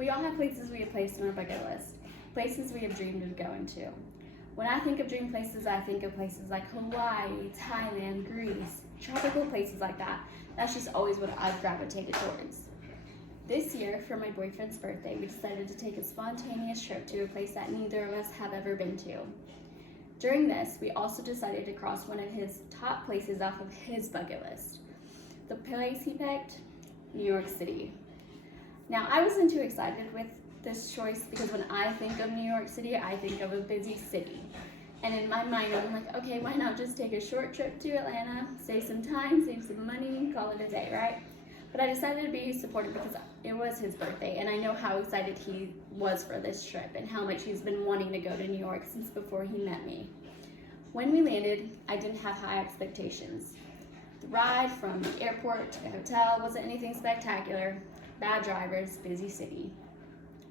We all have places we have placed on our bucket list, places we have dreamed of going to. When I think of dream places, I think of places like Hawaii, Thailand, Greece, tropical places like that. That's just always what I've gravitated towards. This year, for my boyfriend's birthday, we decided to take a spontaneous trip to a place that neither of us have ever been to. During this, we also decided to cross one of his top places off of his bucket list. The place he picked, New York City. Now, I wasn't too excited with this choice because when I think of New York City, I think of a busy city. And in my mind, I'm like, okay, why not just take a short trip to Atlanta, save some time, save some money, call it a day, right? But I decided to be supportive because it was his birthday, and I know how excited he was for this trip and how much he's been wanting to go to New York since before he met me. When we landed, I didn't have high expectations. The ride from the airport to the hotel wasn't anything spectacular. Bad drivers, busy city.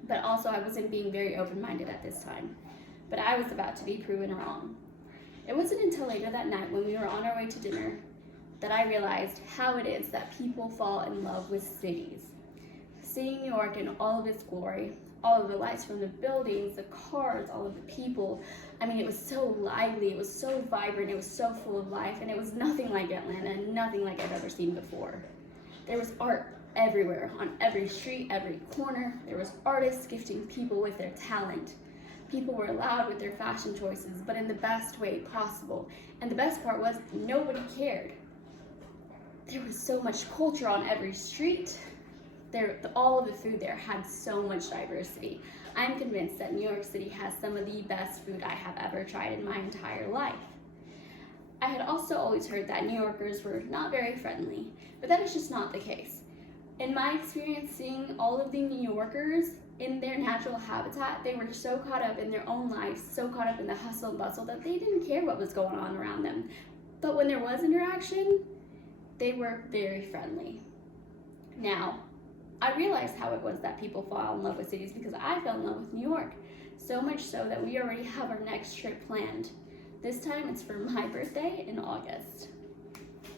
But also I wasn't being very open-minded at this time. But I was about to be proven wrong. It wasn't until later that night when we were on our way to dinner that I realized how it is that people fall in love with cities. Seeing New York in all of its glory, all of the lights from the buildings, the cars, all of the people. I mean, it was so lively, it was so vibrant, it was so full of life, and it was nothing like Atlanta, nothing like I've ever seen before. There was art everywhere, on every street, every corner. There was artists gifting people with their talent. People were loud with their fashion choices, but in the best way possible. And the best part was nobody cared. There was so much culture on every street. All of the food there had so much diversity. I'm convinced that New York City has some of the best food I have ever tried in my entire life. I had also always heard that New Yorkers were not very friendly, but that is just not the case. In my experience seeing all of the New Yorkers in their natural habitat, they were so caught up in their own lives, so caught up in the hustle and bustle that they didn't care what was going on around them. But when there was interaction, they were very friendly. Now, I realized how it was that people fall in love with cities because I fell in love with New York. So much so that we already have our next trip planned. This time it's for my birthday in August.